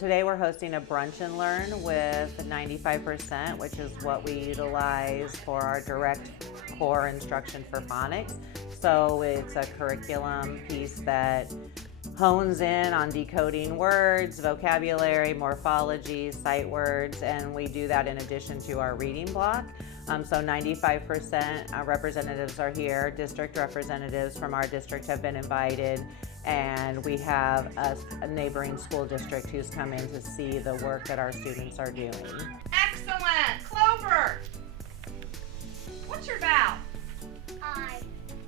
Today we're hosting a brunch and learn with 95%, which is what we utilize for our direct core instruction for phonics. So it's a curriculum piece that hones in on decoding words, vocabulary, morphology, sight words, and we do that in addition to our reading block. So 95% representatives are here. District representatives from our district have been invited, and we have a neighboring school district who's come in to see the work that our students are doing. Excellent! Clover! What's your vowel? I.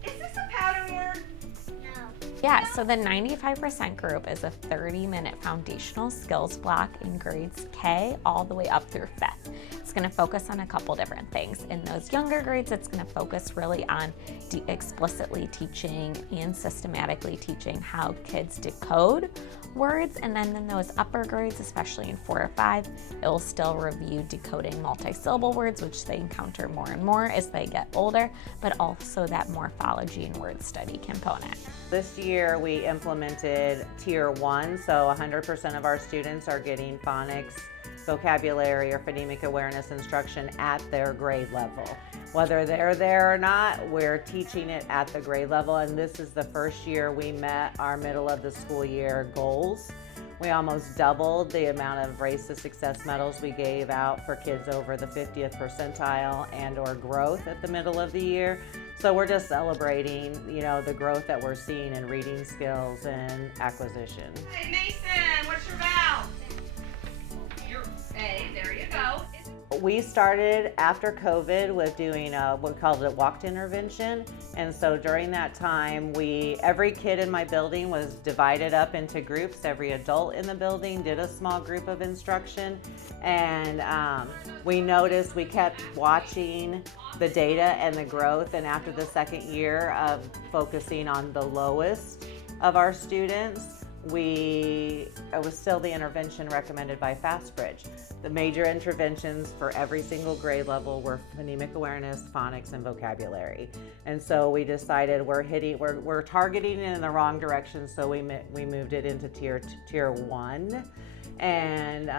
Is this a pattern word? No. Yeah, so the 95% group is a 30-minute foundational skills block in grades K all the way up through 5th. It's going to focus on a couple different things. In those younger grades, it's going to focus really on explicitly teaching and systematically teaching how kids decode words. And then in those upper grades, especially in 4 or 5, it will still review decoding multisyllable words, which they encounter more and more as they get older, but also that morphology and word study component. This year we implemented Tier 1, so 100% of our students are getting phonics, vocabulary, or phonemic awareness instruction at their grade level. Whether they're there or not, we're teaching it at the grade level, and this is the first year we met our middle of the school year goals. We almost doubled the amount of Race to Success medals we gave out for kids over the 50th percentile and or growth at the middle of the year. So we're just celebrating, the growth that we're seeing in reading skills and acquisition. Hey, Mason, what's your vowel? Your A, there you go. We started after COVID with doing what we called a walked intervention. And so during that time, every kid in my building was divided up into groups. Every adult in the building did a small group of instruction. And we noticed we kept watching the data and the growth. And after the second year of focusing on the lowest of our students, it was still the intervention recommended by FastBridge. The major interventions for every single grade level were phonemic awareness, phonics, and vocabulary. And so we decided we're targeting it in the wrong direction, so we moved it into tier 1 and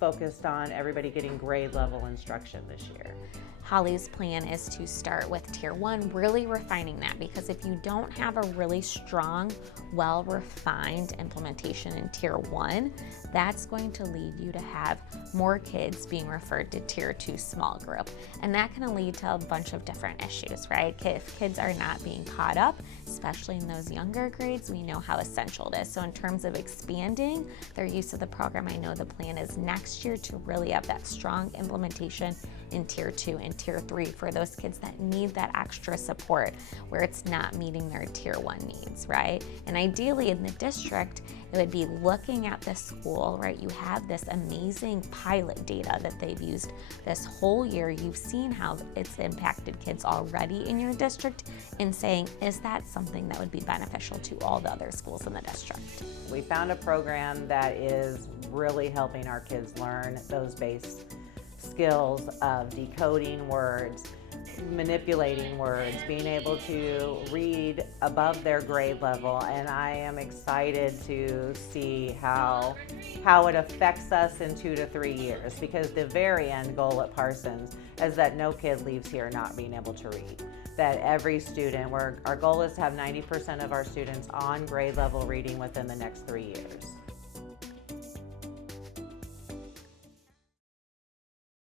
focused on everybody getting grade level instruction this year. Holly's plan is to start with Tier 1, really refining that, because if you don't have a really strong, well-refined implementation in Tier 1, that's going to lead you to have more kids being referred to Tier 2 small group. And that can lead to a bunch of different issues, right? If kids are not being caught up, especially in those younger grades, we know how essential it is. So in terms of expanding their use of the program, I know the plan is next year to really have that strong implementation in Tier 2 and Tier 3 for those kids that need that extra support where it's not meeting their Tier 1 needs, right? And ideally in the district, it would be looking at the school, right? You have this amazing pilot data that they've used this whole year. You've seen how it's impacted kids already in your district, and saying, is that something that would be beneficial to all the other schools in the district? We found a program that is really helping our kids learn those base skills of decoding words, manipulating words, being able to read above their grade level, and I am excited to see how it affects us in 2 to 3 years, because the very end goal at Parsons is that no kid leaves here not being able to read. That every student, our goal is to have 90% of our students on grade level reading within the next 3 years.